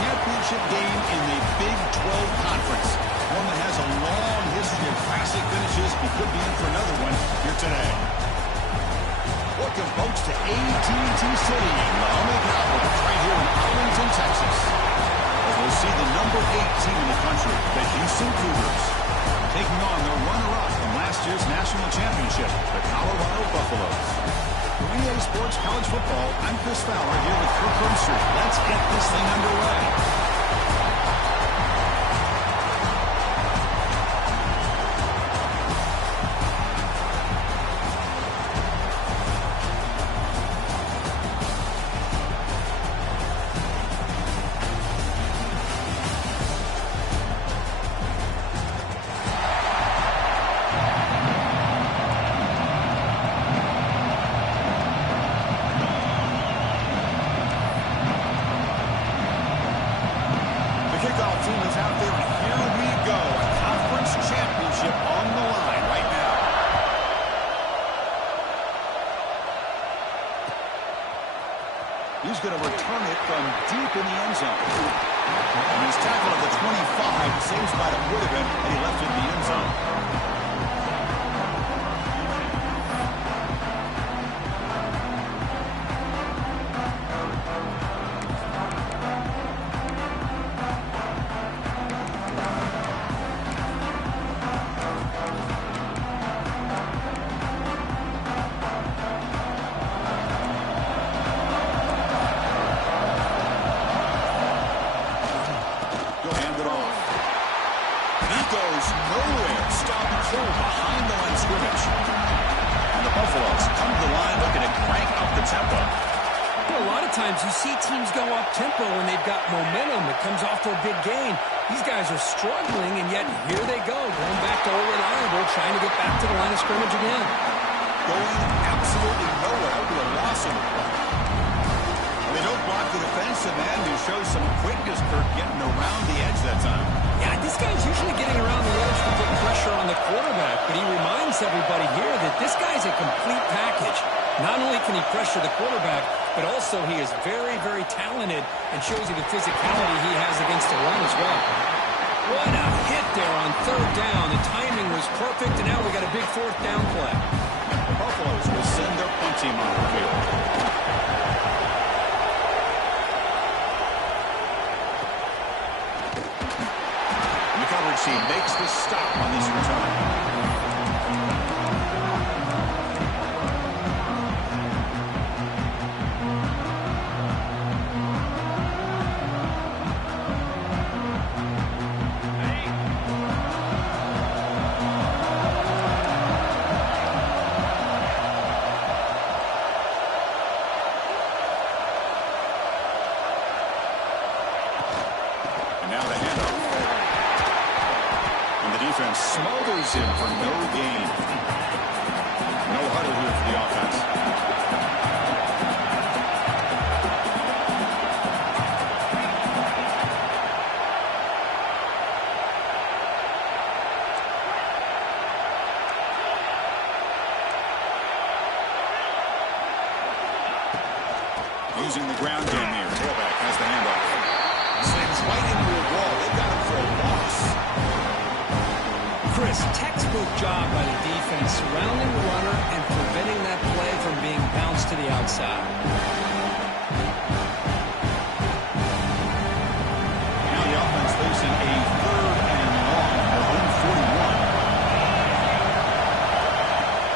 championship game in the Big 12 Conference. One that has a long history of classic finishes. We could be in for another one here today. Welcome, folks, to AT&T Stadium, the home of the Cowboys, right here in Arlington, Texas. As we'll see the number 8 team in the country, the Houston Cougars, taking on their runner-up from last year's national championship, the Colorado Buffaloes. For EA Sports College Football, I'm Chris Fowler here with Kirk Herbstreit. Let's get this thing underway. He's going to return it from deep in the end zone. And he's tackled at the 25. Same spot it would have been had he left it in the end zone. You see teams go up-tempo when they've got momentum that comes off to a big gain. These guys are struggling, and yet here they go, going back to old reliable, trying to get back to the line of scrimmage again. Going absolutely nowhere to a loss of the play. They don't block the defensive end, who shows some quickness, Kirk, getting around the edge that time. Yeah, this guy's usually getting around the edge to put pressure on the quarterback, but he reminds everybody here that this guy's a complete package. Not only can he pressure the quarterback, but also he is very, very talented and shows you the physicality he has against the run as well. What a hit there on third down. The timing was perfect, and now we got a big fourth down play. The Buffaloes will send their punt team on the field. And the coverage team makes the stop on this return. Smothers him for no gain. No huddle here for the offense. Using the ground game here. Tailback has the handoff. Slams right into a wall. They've got him for a loss. Chris, textbook job by the defense, surrounding the runner and preventing that play from being bounced to the outside. Now the offense facing a third and long, their own 41.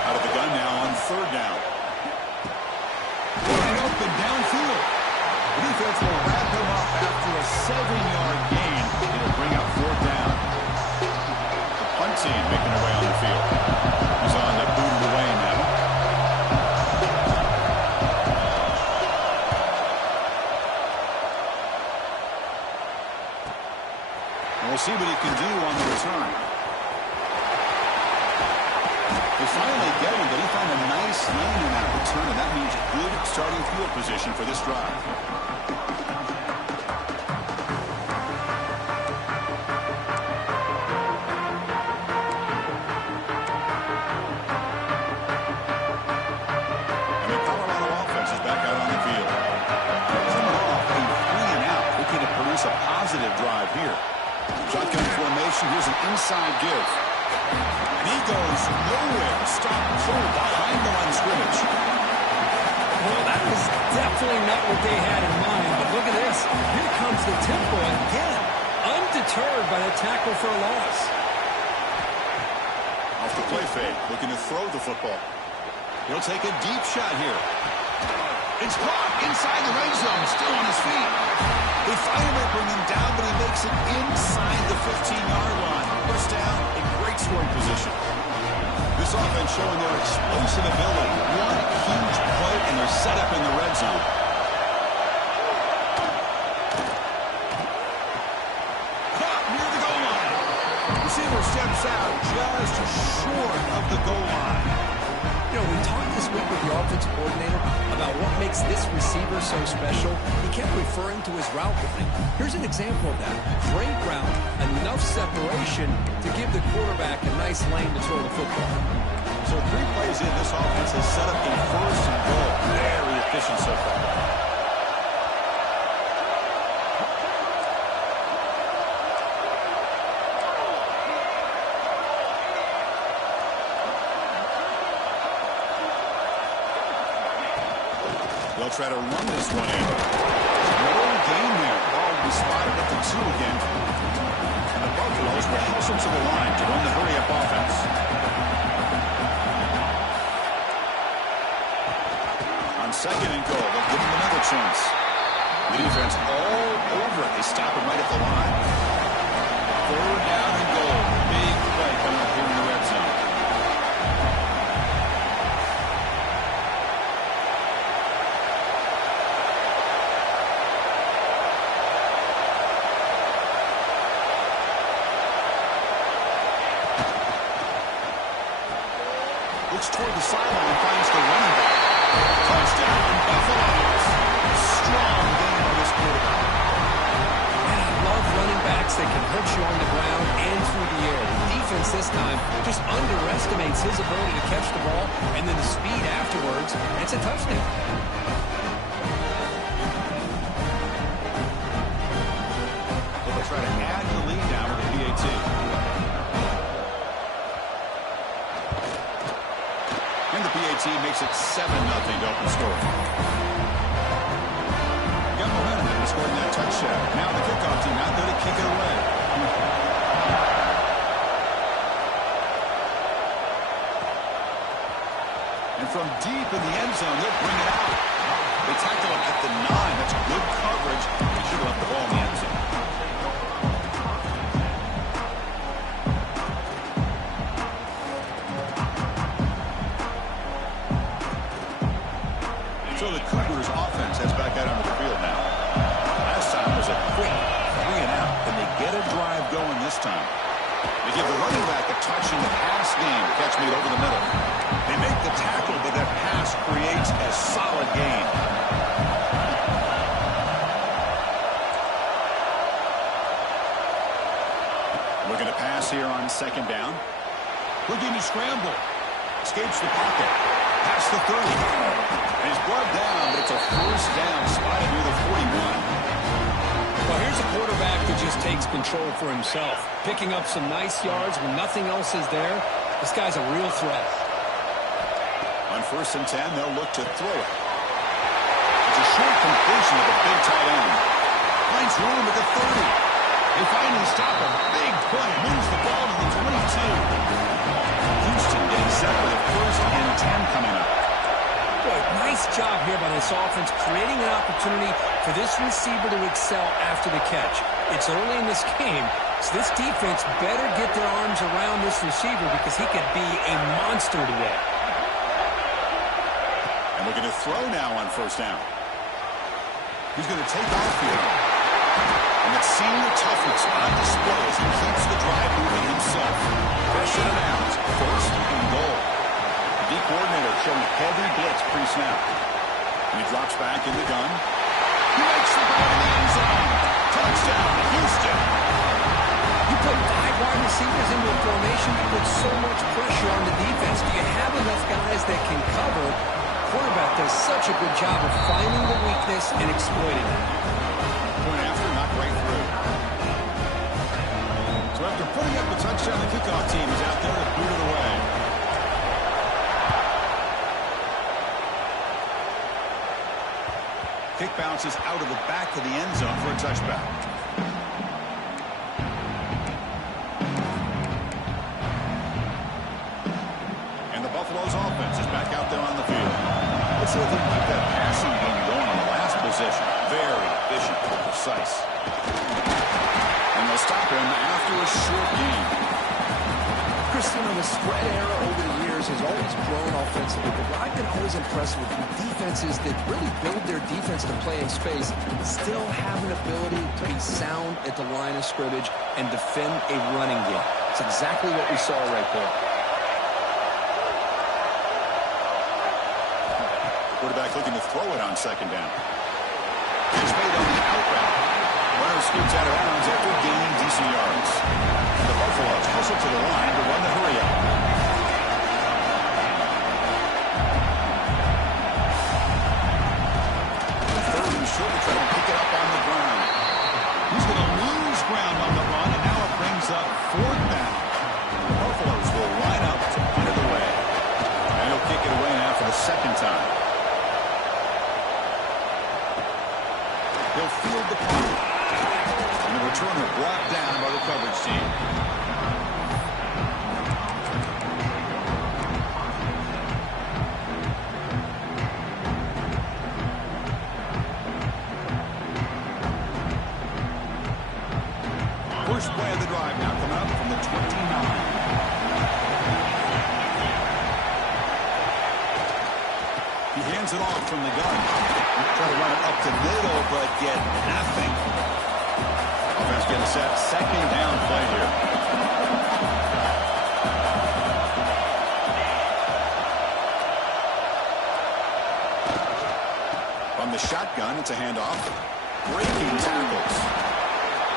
Out of the gun now on third down. Going up and downfield. The defense will wrap him up after a 7-yard gain. It'll bring up fourth down. Team making their way on the field. He's on to boot it away now. And we'll see what he can do on the return. They finally get him, but he found a nice lane in that return, and that means good starting field position for this drive. A Shotgun formation. Here's an inside give. And he goes nowhere. Stop cold behind the line of scrimmage. Well, that was definitely not what they had in mind. But look at this. Here comes the tempo again. Undeterred by the tackle for a loss. Off the play fake. Looking to throw the football. He'll take a deep shot here. It's caught inside the red zone. Still on his feet. They finally bring him down, but he makes it inside the 15-yard line. First down, a great scoring position. This offense showing their explosive ability. One huge play, and they're set up in the red zone. Caught near the goal line. Receiver steps out just short of the goal line. You know, we talked this week with the offensive coordinator about what makes this receiver so special. He kept referring to his route running. Here's an example of that. Great route, enough separation to give the quarterback a nice lane to throw the football. So 3 plays in, this offense has set up a first and goal. Very efficient so far. They'll try to run this one in. No gain there. Ball will be spotted at the 2 again. And the Buffaloes will hustle to the line to run the hurry-up offense. On second and goal, they'll give him another chance. The defense all over it. They stop him right at the line. 3rd down and goal. Big play coming up here in the red zone. Looks toward the sideline and finds the running back. Touchdown, Buffaloes. Strong game by this quarterback. And I love running backs that can hurt you on the ground and through the air. The defense this time just underestimates his ability to catch the ball, and then the speed afterwards. It's a touchdown. They'll try to add the lead now with the PAT. And the PAT makes it 7-0 to open score. Got momentum after scoring that touchdown. Now the kickoff team out there to kick it away. And from deep in the end zone, they'll bring it out. They tackle him at the 9. That's good coverage. They should have left the ball in the end zone. So the Cougars offense heads back out onto the field now. Last time was a quick 3 and out, and they get a drive going this time. They give the running back a touch in the pass game. Catch me over the middle. They make the tackle, but that pass creates a solid gain. Looking to pass here on 2nd down. Looking to scramble. Escapes the pocket. Past the 30. And he's brought down, but it's a first down spotted near the 41. Well, here's a quarterback that just takes control for himself. Picking up some nice yards when nothing else is there. This guy's a real threat. On 1st and 10, they'll look to throw it. It's a short completion of the big tight end. Finds room at the 30. They finally stop him. Big play. Moves the ball to the 22. Houston getting set for the 1st and 10 coming up. Boy, nice job here by this offense, creating an opportunity for this receiver to excel after the catch. It's early in this game, so this defense better get their arms around this receiver because he could be a monster today. And looking to throw now on 1st down. He's going to take off here. And that senior toughness on display as he keeps the drive moving himself. Fresh in and out, 1st and goal. The coordinator showing heavy blitz pre-snap. And he drops back in the gun. He makes the ball in the end zone. Touchdown, Houston. You put 5 wide receivers into a formation, you put so much pressure on the defense. Do you have enough guys that can cover? Quarterback does such a good job of finding the weakness and exploiting it. Point after, not right through. So after putting up a touchdown, the kickoff team is out there to boot it away. Kick bounces out of the back of the end zone for a touchback. And the Buffalo's offense is back out there on the field. Let's see if they can keep that passing game going on the last possession. Very efficient and precise. And they'll stop him after a short game. Christian, the spread era over the years has always grown offensively, but what I've been always impressed with defenses that really build their defense to play in space still have an ability to be sound at the line of scrimmage and defend a running game. It's exactly what we saw right there. Quarterback looking to throw it on second down. Catch made on the out route. Runner scoots out of bounds after gaining decent yards. And the Buffaloes hustle to the line to run the hurry up. Third and short to try to pick it up on the ground. He's going to lose ground on the run, and now it brings up fourth down. The Buffaloes will line up to punt it away. And he'll kick it away now for the second time. He'll field the punt. And the returner brought down by the coverage team. First play of the drive now coming up from the 29. He hands it off from the gun. Try to run it up the middle, but get nothing. Offense getting set. Second down play here. From the shotgun, it's a handoff. Breaking tackles.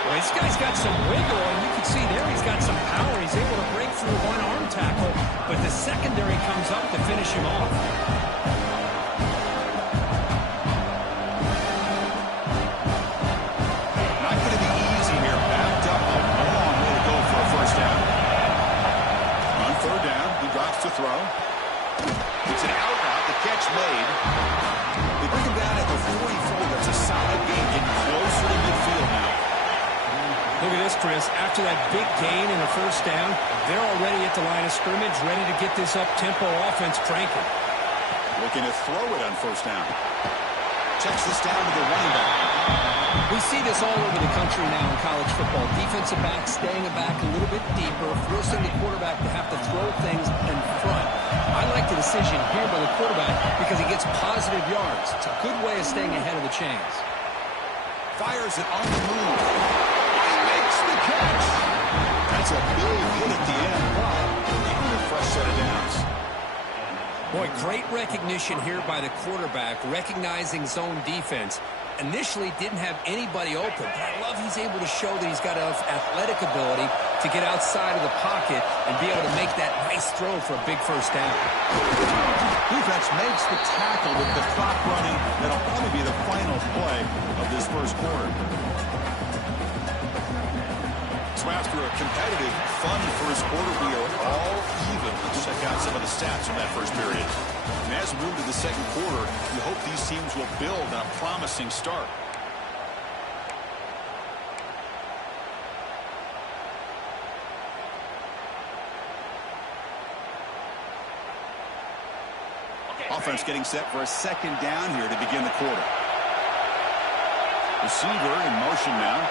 Well, this guy's got some wiggle, and you can see there he's got some power. He's able to break through one arm tackle, but the secondary comes up to finish him off. To throw. It's an out route. The catch made. They bring him down at the 44. That's a solid gain. Getting closer to midfield now. Look at this, Chris. After that big gain in the first down, they're already at the line of scrimmage, ready to get this up-tempo offense cranking. Looking to throw it on first down. Checks this down to the running back. We see this all over the country now in college football. Defensive backs staying back a little bit deeper, forcing the quarterback to have to throw things in front. I like the decision here by the quarterback because he gets positive yards. It's a good way of staying ahead of the chains. Fires it on the move. He makes the catch. That's a big hit at the end. Even a fresh set of downs. Boy, great recognition here by the quarterback, recognizing zone defense. Initially didn't have anybody open, but I love he's able to show that he's got enough athletic ability to get outside of the pocket and be able to make that nice throw for a big first down. Defense makes the tackle with the clock running. That'll probably be the final play of this first quarter. So after a competitive, fun first quarter, we are all even. Let's check out some of the stats from that first period. And as we move to the second quarter, we hope these teams will build on a promising start. Offense getting set for a second down here to begin the quarter. Receiver in motion now.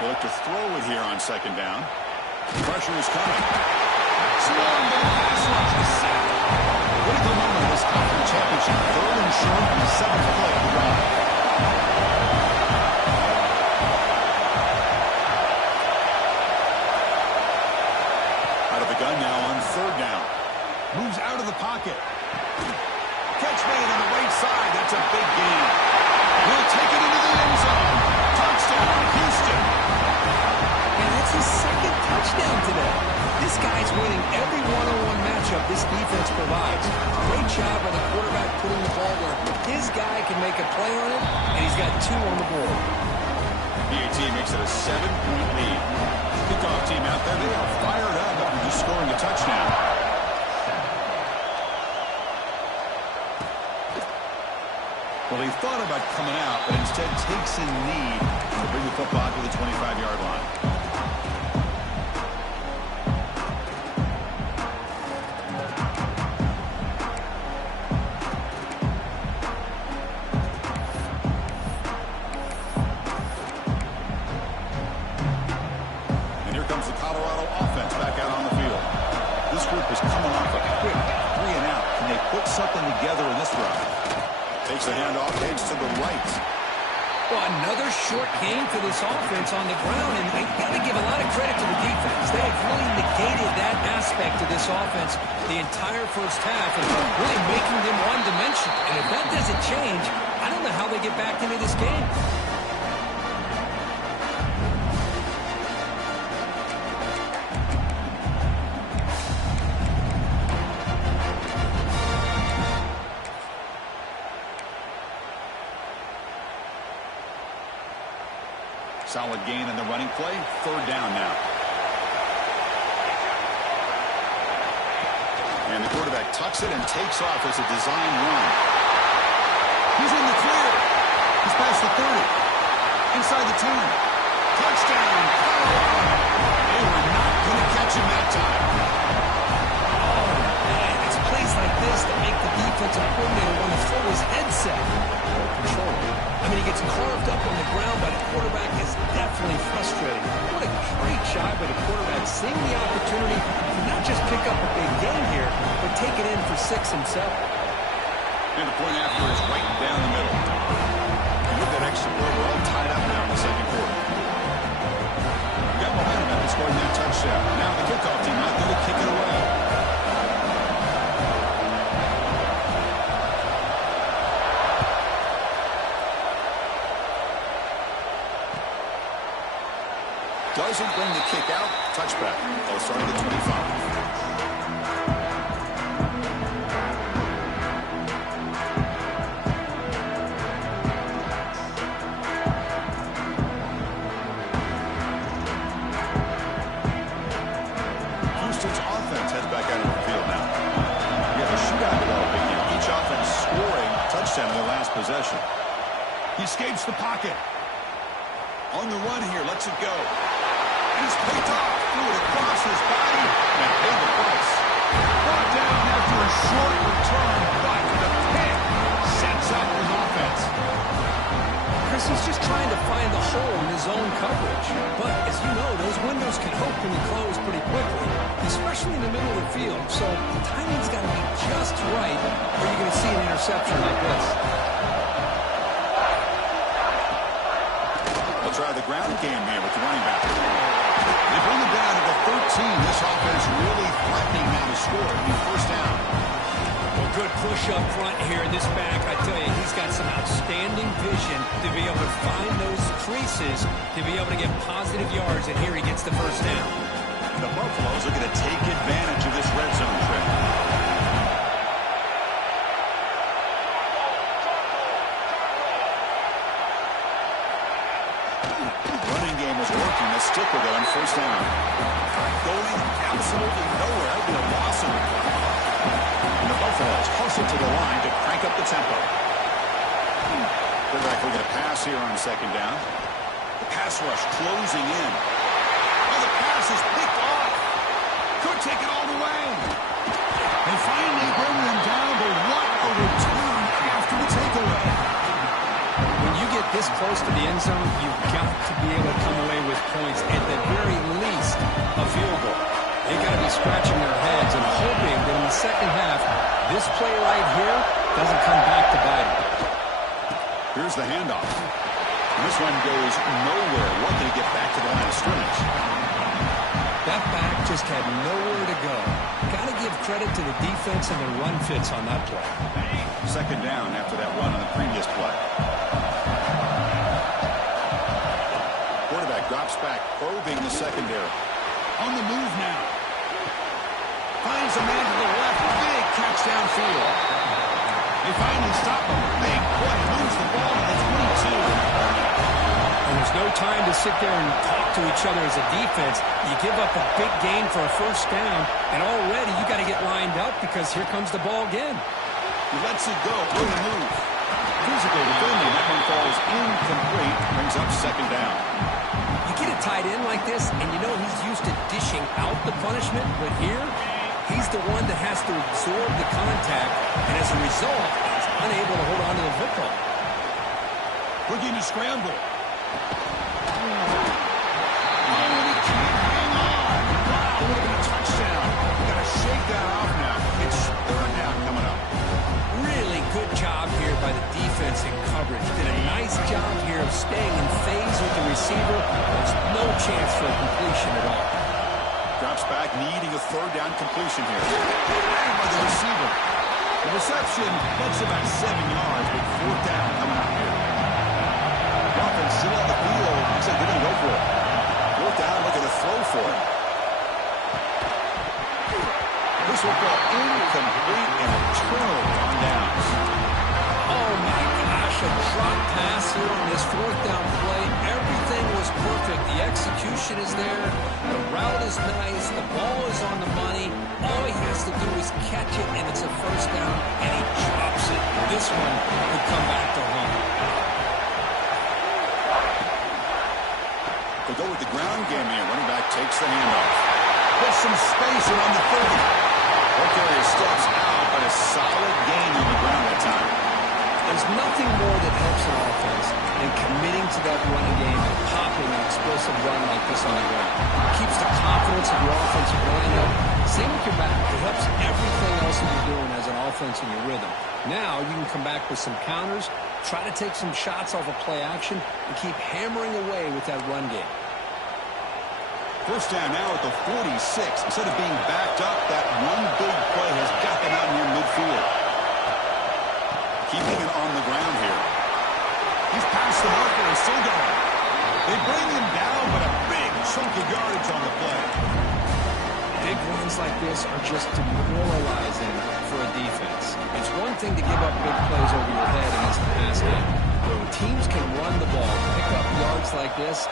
They look to throw it here on second down. Pressure is coming. Swarm the pass rush is set. Critical moment of this conference championship. Third and short on the seventh play of the drive. Out of the gun now on third down. Moves out of the pocket. Catch made on the right side. That's a big gain. He'll take it into the end zone. Touchdown, Houston. And that's his second touchdown today. This guy's winning every one-on-one matchup matchup this defense provides. Great job by the quarterback putting the ball where his guy can make a play on it, and he's got 2 on the board. PAT makes it a 7-point lead. Kickoff team out there, they are fired up after just scoring a touchdown. Well, he thought about coming out, but instead takes a knee to bring the football to the 25-yard line. And here comes the Colorado offense back out on the field. This group is coming off a quick 3-and-out. Can they put something together in this drive? Takes the handoff, heads to the right. Well, another short game for this offense on the ground, and I got to give a lot of credit to the defense. They have really negated that aspect of this offense the entire first half and really making them one-dimensional. And if that doesn't change, I don't know how they get back into this game. Solid gain in the running play. 3rd down now. And the quarterback tucks it and takes off as a design run. He's in the clear. He's past the 30. Inside the 10. Touchdown, Colorado. They were not going to catch him that time. Oh, man, it's plays like this that make the defensive coordinator want to throw his headset or control it. I mean, he gets carved up on the ground by the quarterback. Is definitely frustrating. What a great job by the quarterback, seeing the opportunity to not just pick up a big gain here, but take it in for 6 himself. And the point after is right down the middle. And with that extra point, we're all tied up now in the second quarter. We got momentum after scoring that touchdown. Now the kickoff team out there to kick it away. Doesn't bring the kick out. Touchback. They'll start at the 25. Houston's offense heads back out on the field now. We have a shootout developing here. Each offense scoring a touchdown in their last possession. He escapes the pocket. On the run here, lets it go. He's picked off, threw it across his body, and paid the price. Brought down after a short return, but the pick sets up his offense. Chris, he's just trying to find the hole in his own coverage. But, as you know, those windows can open and close pretty quickly, especially in the middle of the field. So the timing's got to be just right, or you're going to see an interception like this. They'll try the ground game here with the running back. They bring him down to the 13. This offense really threatening now to score. It'll be 1st down. Well, good push up front here in this back. I tell you, he's got some outstanding vision to be able to find those creases, to be able to get positive yards, and here he gets the 1st down. And the Buffaloes are going to take advantage of this red zone trip. Running game was working. The stick will go on 1st down. Going absolutely nowhere. That would be a loss of the play. And the Buffaloes hustle to the line to crank up the tempo. They're likely going to pass here on 2nd down. The pass rush closing in. Oh, the pass is picked off. Could take it all the way. They finally bring them down, but what a return after the takeaway. When you get this close to the end zone, you've got to be able to come away with points, at the very least, a field goal. They've got to be scratching their heads and hoping that in the second half, this play right here doesn't come back to bite them. Here's the handoff. This one goes nowhere. What did he get back to the line of scrimmage? That back just had nowhere to go. Got to give credit to the defense and the run fits on that play. 2nd down after that run on the previous play. Quarterback drops back, probing the secondary. On the move now. Finds a man to the left. catch downfield. They finally stop him. Big play. Moves the ball to the 22. And there's no time to sit there and talk to each other as a defense. You give up a big gain for a first down, and already you got to get lined up because here comes the ball again. He lets it go. Early move. Physical defending. That one falls incomplete. Brings up second down. You get a tight end like this, and you know he's used to dishing out the punishment, but here, he's the one that has to absorb the contact, and as a result, he's unable to hold on to the football. Looking to scramble. Oh, and he can't hang on. Wow, would have been a touchdown. You got to shake that off now. It's third down coming up. Really good job here by the defense in coverage. Did a nice job here of staying in phase with the receiver. There's no chance for a completion at all. Drops back, needing a third down completion here. Bagged by the receiver. The reception gets about 7 yards, but fourth down coming up here. Offense still on the field. Looks like they're going to go for it. Fourth down, looking to throw for it. This will go incomplete and a turnover on downs. Oh my gosh, a drop pass here on this fourth down play. Everything was perfect. The execution is there. The route is nice. The ball is on the money. All he has to do is catch it, and it's a first down, and he drops it. This one could come back to home. They go with the ground game here. Running back takes the handoff. Puts some space around the 30. That carrier steps out, but a solid gain on the ground that time. There's nothing more that helps an offense than committing to that running game and popping an explosive run like this on the ground. It keeps the confidence of your offensive line up. Same with your back. It helps everything else that you're doing as an offense in your rhythm. Now you can come back with some counters, try to take some shots off of play action, and keep hammering away with that run game. First down now at the 46. Instead of being backed up, that one big play has got them out near midfield. Keeping it on the ground here. He's past the marker and still going. They bring him down, but a big chunk of yardage on the play. Big runs like this are just demoralizing for a defense. It's one thing to give up big plays over your head against the pass game. But when teams can run the ball, pick up yards like this,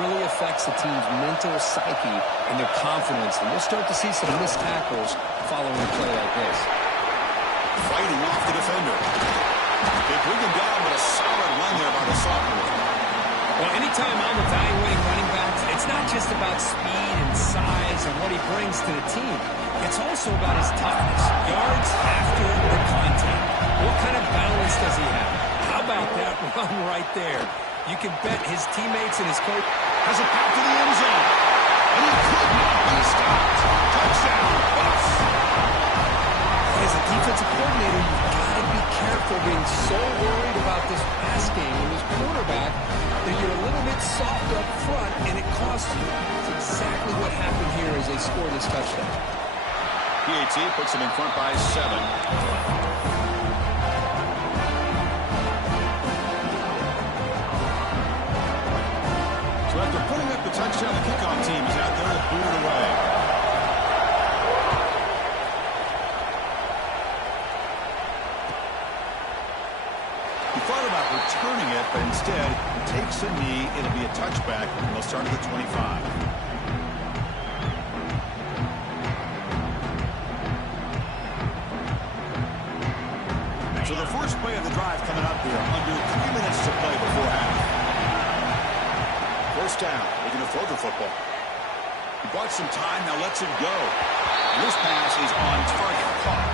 really affects the team's mental psyche and their confidence. And we'll start to see some missed tackles following a play like this. Fighting off the defender. They bring him down, but a solid run there by the sophomore. Well, anytime I'm evaluating running backs, it's not just about speed and size and what he brings to the team. It's also about his toughness. Yards after the contact. What kind of balance does he have? How about that run right there? You can bet his teammates and his coach has a path to the end zone. And he could not be stopped. Touchdown, Buffs. As a defensive coordinator, you've got to be careful being so worried about this pass game and this quarterback that you're a little bit soft up front, and it costs you. It's exactly what happened here as they scored this touchdown. PAT puts them in front by 7. So after putting up the touchdown, the kickoff team is out there to boot it away. He thought about returning it, but instead takes a knee. It'll be a touchback, and they'll start at the 25. So the first play of the drive coming up here, under 3 minutes to play before half. First down, looking to throw the football. He bought some time, now lets it go. And this pass is on target, caught.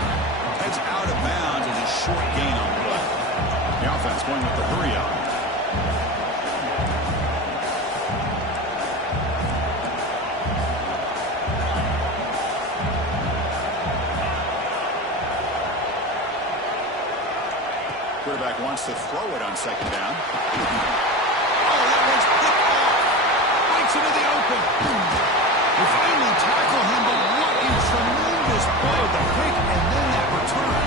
Heads out of bounds as a short gain on the play. The offense going with the hurry up. Quarterback wants to throw it on second down. Oh, that one's picked off. Breaks into the open. They finally tackle him, but what a tremendous play. The pick and then that return.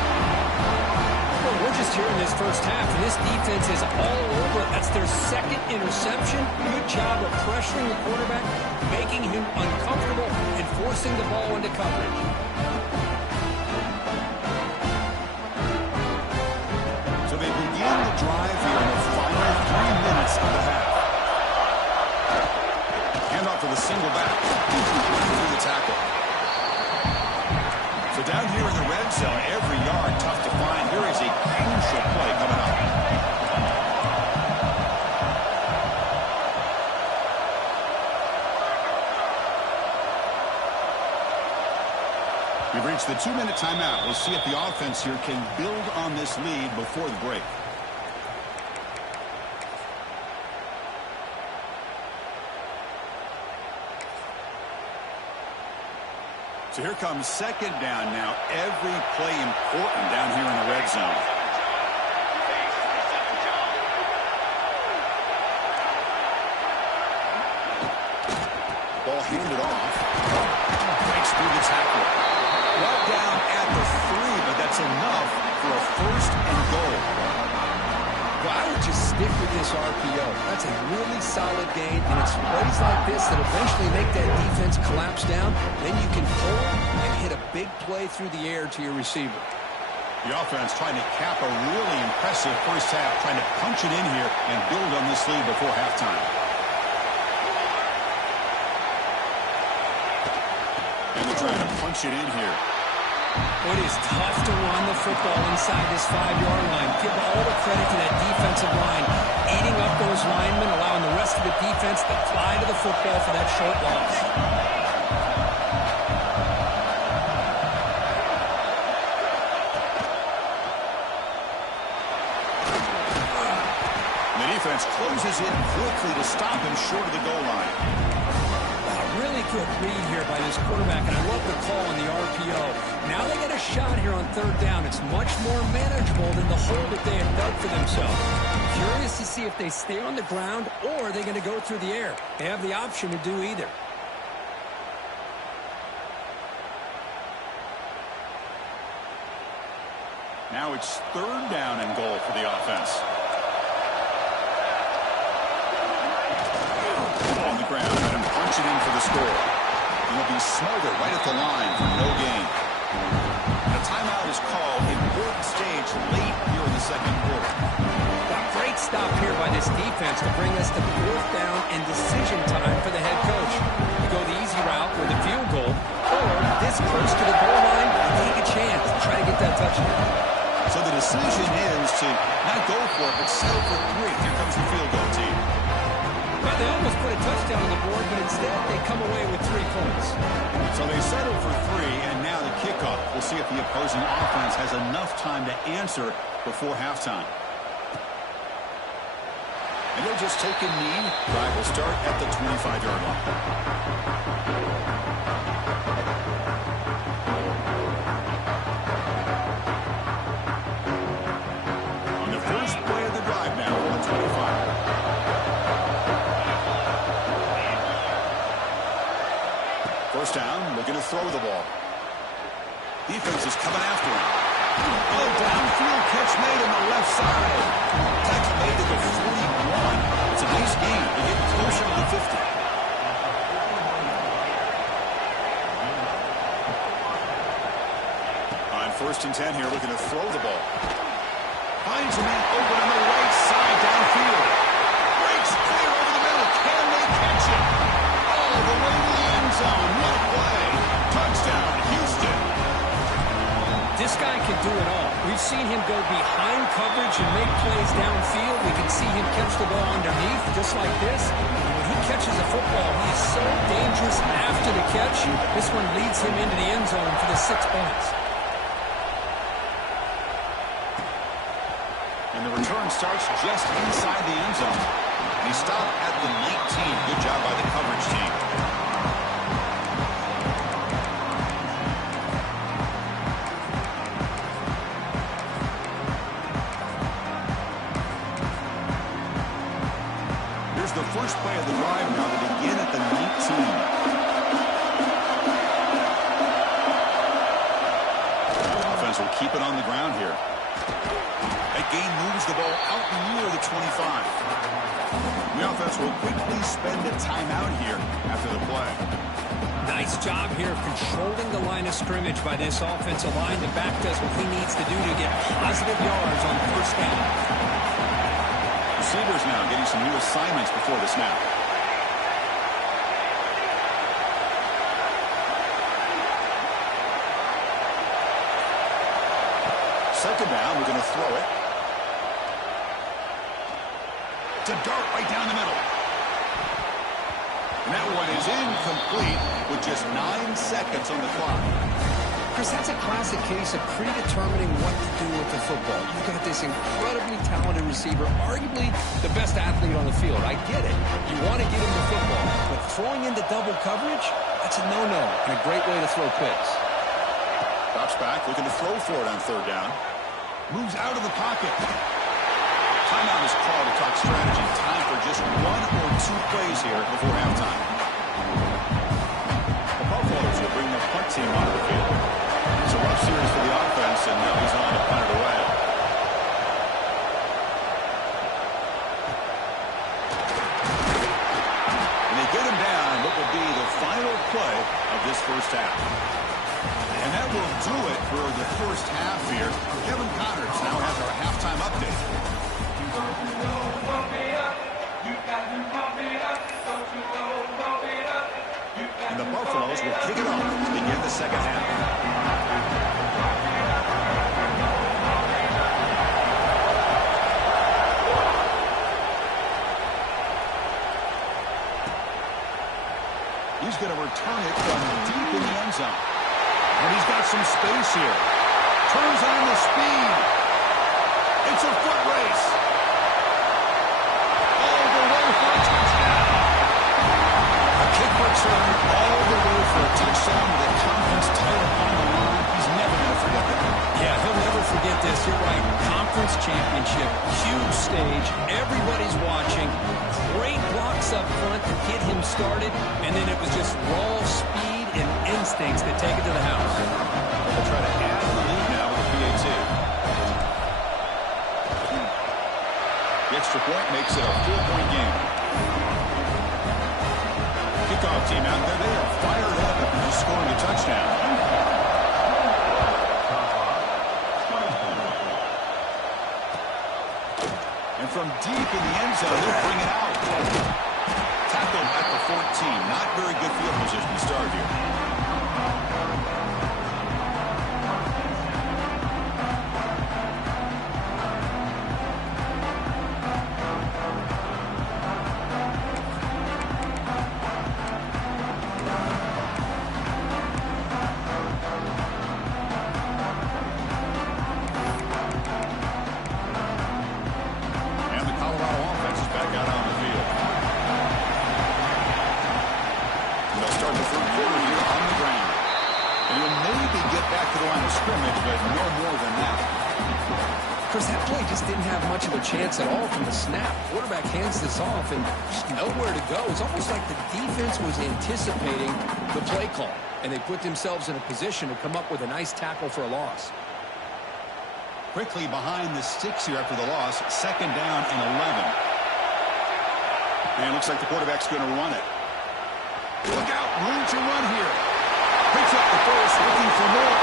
Well, we're just here in this first half, and this defense is all over. That's their second interception. Good job of pressuring the quarterback, making him uncomfortable, and forcing the ball into coverage. single back. Through the tackle. So down here in the red zone, every yard tough to find. Here is a crucial play coming up. We've reached the 2-minute timeout. We'll see if the offense here can build on this lead before the break. So here comes second down now. Every play important down here in the red zone. Ball handed off. Breaks through the tackle. Brought down at the 3, but that's enough for a first and goal. Well, I would just stick with this RPO. That's a really solid gain, and it's plays like this that eventually make that defense collapse down. Then you can pull and hit a big play through the air to your receiver. The offense trying to cap a really impressive first half, trying to punch it in here and build on this lead before halftime. And they're trying to punch it in here. It is tough to run the football inside this 5-yard line. Give all the credit to that defensive line, eating up those linemen, allowing the rest of the defense to fly to the football for that short loss. The defense closes in quickly to stop him short of the goal line. Really good read here by this quarterback, and I love the call on the RPO. Now they get a shot here on third down. It's much more manageable than the hole that they had dug for themselves. Curious to see if they stay on the ground or are they going to go through the air. They have the option to do either. Now it's third down and goal for the offense. On the ground, let him punch it in for the score. He'll be smothered right at the line for no gain. And a timeout is called. Important stage late here in the second quarter. A great stop here by this defense to bring us to fourth down and decision time for the head coach. You go the easy route with a field goal, or this close to the goal line, take a chance to try to get that touchdown. So the decision is to not go for it, but settle for 3. Here comes the field goal team. Well, they almost put a touchdown on the board, but instead they come away with 3 points. So they settle for 3, and now the kickoff. We'll see if the opposing offense has enough time to answer before halftime. And they'll just take a knee. Drive will start at the 25-yard line. On the first play of the drive now on the 25. First down, looking to throw the ball. Defense is coming after him. Oh, downfield catch made on the left side. Tackle made to the 41. It's a nice game. They get closer to the 50. On first and 10 here, looking to throw the ball. Finds a man open on the right side downfield. Breaks clear over the middle. Can they catch it? All the way to the end zone. What a play. Touchdown, Houston. This guy can do it all. We've seen him go behind coverage and make plays downfield. We can see him catch the ball underneath, just like this. When he catches a football, he is so dangerous after the catch. This one leads him into the end zone for the 6 points. And the return starts just inside the end zone. And he stopped at the 19. Good job by the coverage team. Here's the first play of the drive now to begin at the 19. Offense will keep it on the ground here. That gain moves the ball out near the 25. The offense will quickly spend a timeout here after the play. Nice job here of controlling the line of scrimmage by this offensive line. The back does what he needs to do to get positive yards on first down. Receivers now getting some new assignments before the snap. second down, we're going to throw it. To dart right down the middle. And that one is incomplete with just 9 seconds on the clock. Chris, that's a classic case of predetermining what to do with the football. You've got this incredibly talented receiver, arguably the best athlete on the field. I get it. You want to get him the football, but throwing into double coverage, that's a no-no and a great way to throw picks. Drops back, looking to throw for it on third down. Moves out of the pocket. Timeout is called to talk strategy. Time for just 1 or 2 plays here before halftime. The Buffaloes will bring the punt team onto the field. It's a rough series for the offense, and now he's on to punt it away. And they get him down in what will be the final play of this first half. And that will do it for the first half here. Kevin Connors now has our halftime update. And the Buffaloes will kick it off to begin the second half. He's going to return it from deep in the end zone. And he's got some space here. Turns on the speed. It's a foot race. All the way for a touchdown. A kick return all the way for a touchdown with a conference title on the line. He's never going to forget that. Yeah, he'll never forget this. You're right. Conference championship, huge stage. Everybody's watching. Great blocks up front to get him started. And then it was just raw speed and instincts that take it to the house. They'll try to add the lead now with the PAT. The extra point makes it a 4-point game. Kickoff team out there. They are fired up after scoring a touchdown. And from deep in the end zone, they'll bring it out. Tackled at the 14. Not very good field position to start here. Chance at all from the snap. Quarterback hands this off and just nowhere to go. It's almost like the defense was anticipating the play call, and they put themselves in a position to come up with a nice tackle for a loss. Quickly behind the sticks here after the loss. Second down and 11. And it looks like the quarterback's going to run it. Look out, room to run here. Picks up the first, looking for more.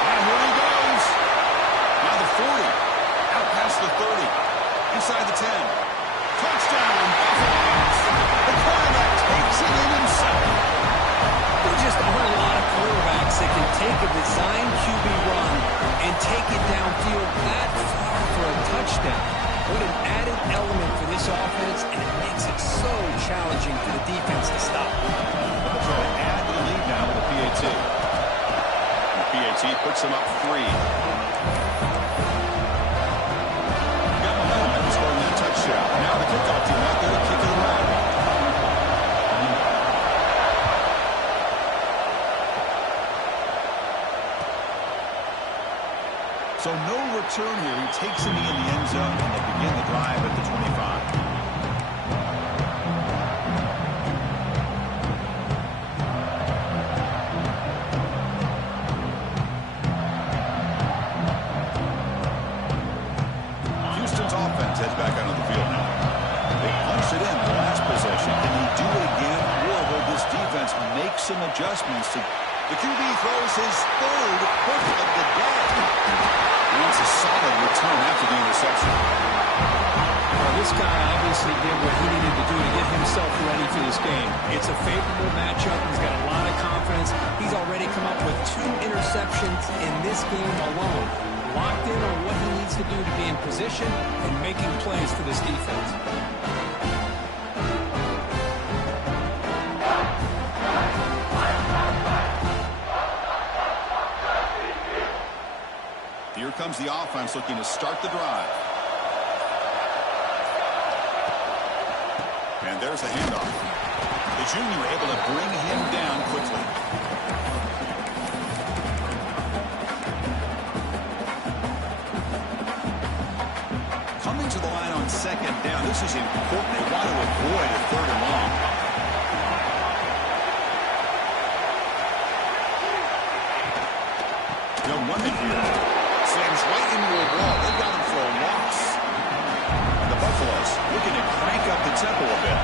And here he goes. Now the 40. Out past the 30. Inside the 10. Touchdown, Buffaloes. The quarterback takes it in himself. There just aren't a lot of quarterbacks that can take a design QB run and take it downfield that far for a touchdown. What an added element for this offense, and it makes it so challenging for the defense to stop. They'll try to add to the lead now with the PAT. And the PAT puts them up 3. Now the kickoff team out there to kick it away. So no return here. He takes him in the end zone, and they'll begin the drive at the 25. Heads back out on the field now. They punched it in the last possession. Can he do it again, or will this defense make some adjustments? The QB throws his third pick of the day. And it's a solid return after the interception. Well, this guy obviously did what he needed to do to get himself ready for this game. It's a favorable matchup. He's got a lot of confidence. He's already come up with 2 interceptions in this game alone. locked in on what he needs to do to be in position and making plays for this defense. Here comes the offense looking to start the drive. And there's the handoff. The junior able to bring him down quickly. Coming to the line on second down. This is important. They want to avoid a third and long. They'll run it here. Slams right into a wall. They got him for a loss. And the Buffaloes looking to crank up the tempo a bit.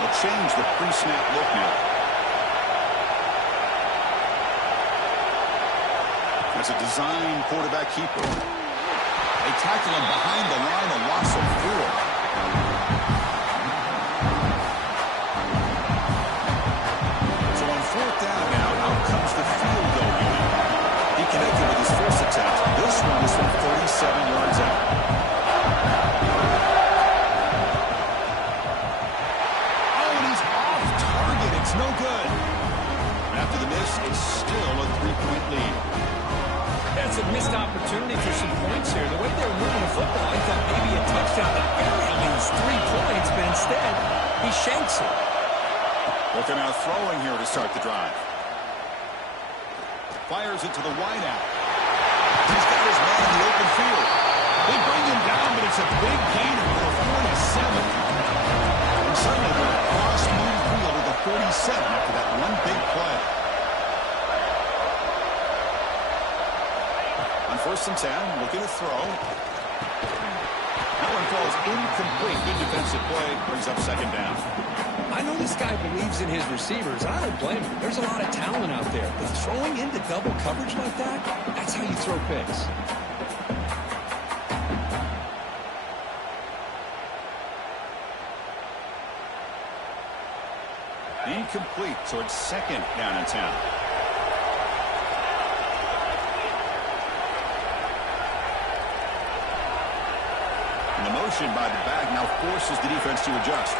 They'll change the pre-snap look now. That's a design quarterback keeper. They tackle him behind the line, a loss of 4. So on fourth down now, out comes the field goal unit. He connected with his first attempt. This one is from 37 yards out. Oh, and he's off target. It's no good. And after the miss, it's still a 3-point lead. That's a missed opportunity for some points here. The way they were moving the football, I thought maybe a touchdown to bury at least 3 points, but instead, he shanks it. Looking out throwing here to start the drive. Fires it to the wideout. He's got his man in the open field. They bring him down, but it's a big gainer for a 47. And suddenly they're across midfield at the 47 after that one big play. On 1st and 10, looking to throw. That one falls incomplete. Good defensive play. Brings up 2nd down. I know this guy believes in his receivers. I don't blame him. There's a lot of talent out there. But throwing into double coverage like that, that's how you throw picks. Incomplete, so it's 2nd down and 10. And the motion by the back now forces the defense to adjust.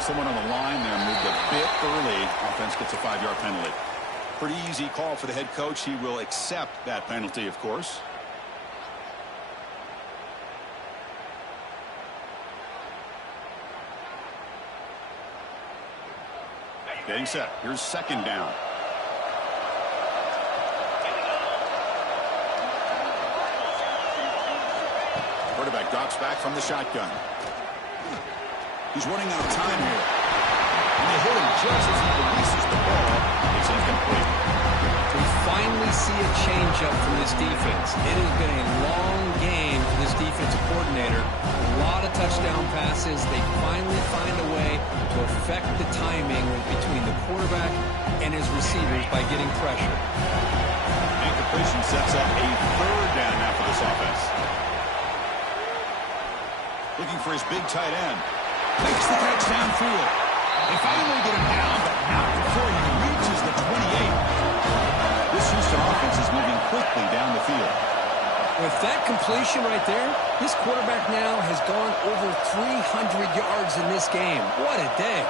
Someone on the line there moved a bit early. Offense gets a 5-yard penalty. Pretty easy call for the head coach. He will accept that penalty, of course. Getting set. Here's 2nd down. Quarterback drops back from the shotgun. He's running out of time here. And they hit him just as he releases the ball. It's incomplete. We finally see a change-up from this defense. It has been a long game for this defensive coordinator. A lot of touchdown passes. They finally find a way to affect the timing between the quarterback and his receivers by getting pressure. Incompletion sets up a 3rd down now for this offense. Looking for his big tight end. Makes the catch downfield. They finally get him down, but not before he reaches the 28. This Houston offense is moving quickly down the field. With that completion right there, this quarterback now has gone over 300 yards in this game. What a day.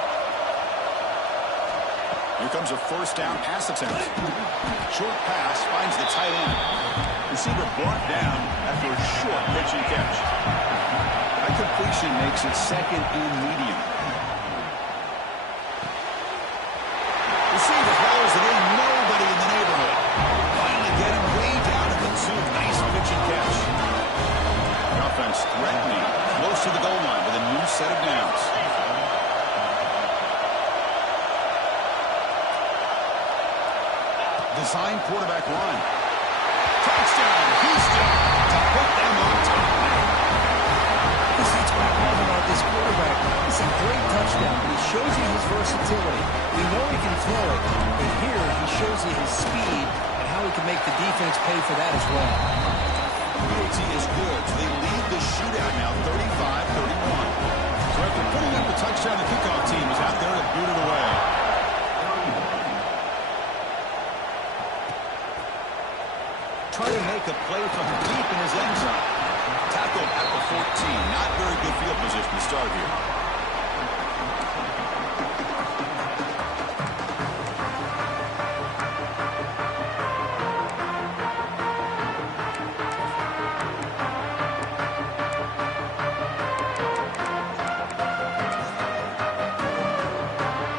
Here comes a 1st down pass attempt. Short pass finds the tight end. Receiver brought down after a short pitch and catch. That completion makes it 2nd and medium. Receiver hauls it in. Nobody in the neighborhood. Finally get him way down at the 2. Nice pitch and catch. The offense threatening. Close to the goal line with a new set of downs. Design quarterback run. Touchdown, Houston, to put them on top now. That's what I love about this quarterback. It's a great touchdown, but he shows you his versatility. We know he can throw it, but here he shows you his speed and how he can make the defense pay for that as well. Loyalty is good, so they lead the shootout now 35-31. So after putting up a touchdown, the kickoff team is out there to boot it away. Trying to make a play from deep in his end zone. Tackled at the 14. Not very good field position to start here.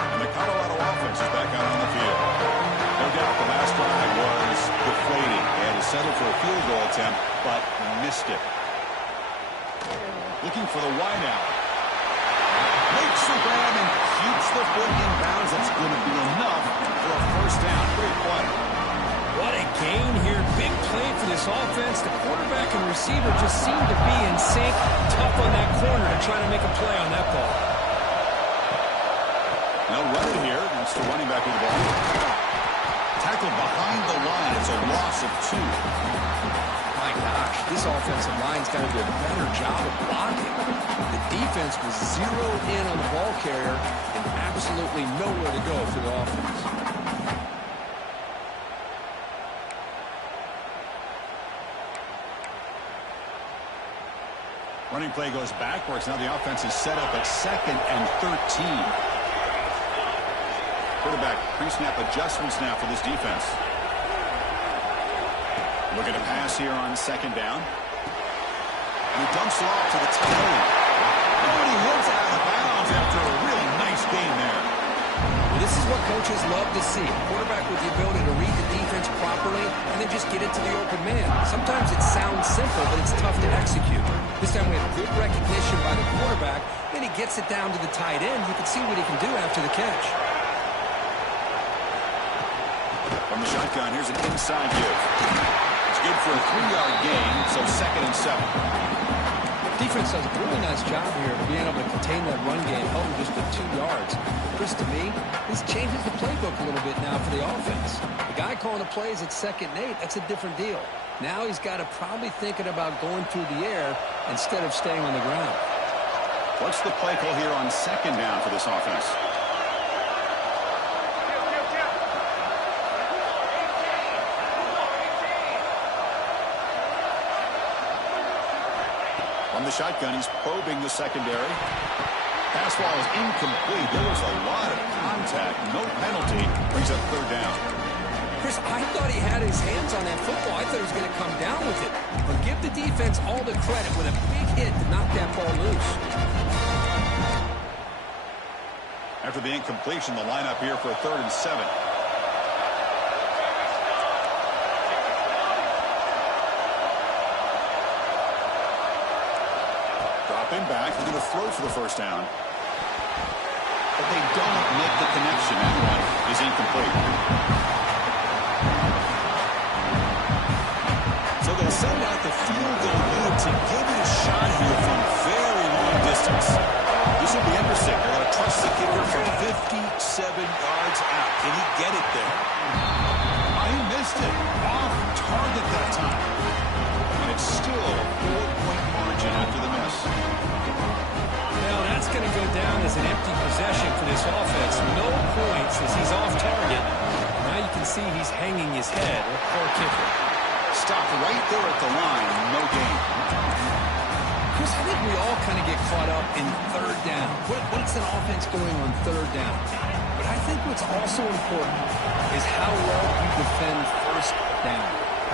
And the Colorado offense is back out on the field. No doubt the last drive was deflating. They had to settle for a field goal attempt, but missed it. Looking for the wideout. Makes the grab and keeps the foot in bounds. That's going to be enough for a first down. Great play. What a gain here. Big play for this offense. The quarterback and receiver just seem to be in sync. Tough on that corner to try to make a play on that ball. Now running here. That's the running back with the ball. Tackled behind the line. It's a loss of 2. My gosh, this offensive line's got to do a better job of blocking. The defense was zeroed in on the ball carrier and absolutely nowhere to go for the offense. Running play goes backwards. Now the offense is set up at 2nd and 13. Quarterback pre-snap adjustments now for this defense. Looking to pass here on 2nd down. And he dumps it off to the tight end. Oh, and he heads out of bounds after a really nice game there. Well, this is what coaches love to see. A quarterback with the ability to read the defense properly and then just get it to the open man. Sometimes it sounds simple, but it's tough to execute. This time we have good recognition by the quarterback, and he gets it down to the tight end. You can see what he can do after the catch. From the shotgun, here's an inside give. It's good for a 3-yard gain, so 2nd and 7. Defense does a really nice job here of being able to contain that run game, held him just to 2 yards. Chris, to me, this changes the playbook a little bit now for the offense. The guy calling the plays at 2nd and 8, that's a different deal. Now he's got to probably thinking about going through the air instead of staying on the ground. What's the play call here on 2nd down for this offense? From the shotgun, he's probing the secondary. Pass ball is incomplete. There was a lot of contact. No penalty. Brings up 3rd down. Chris, I thought he had his hands on that football. I thought he was going to come down with it. But give the defense all the credit with a big hit to knock that ball loose. After the incompletion, the lineup here for a 3rd and 7. Dropping back, they're going to throw for the first down. But they don't make the connection. That one is incomplete. So they'll send out the field goal unit to give it a shot here from very long distance. This will be interesting. They're going to trust the kicker from 57 yards out. Can he get it there? Oh, he missed it. Off target that time. And it's still a 4-point margin after the miss. Now that's going to go down as an empty possession for this offense. No points as he's off target. Now you can see he's hanging his head. Poor kicker. Stopped right there at the line. No gain. Chris, I think we all kind of get caught up in 3rd down. What's an offense doing on 3rd down? But I think what's also important is how well you defend 1st down.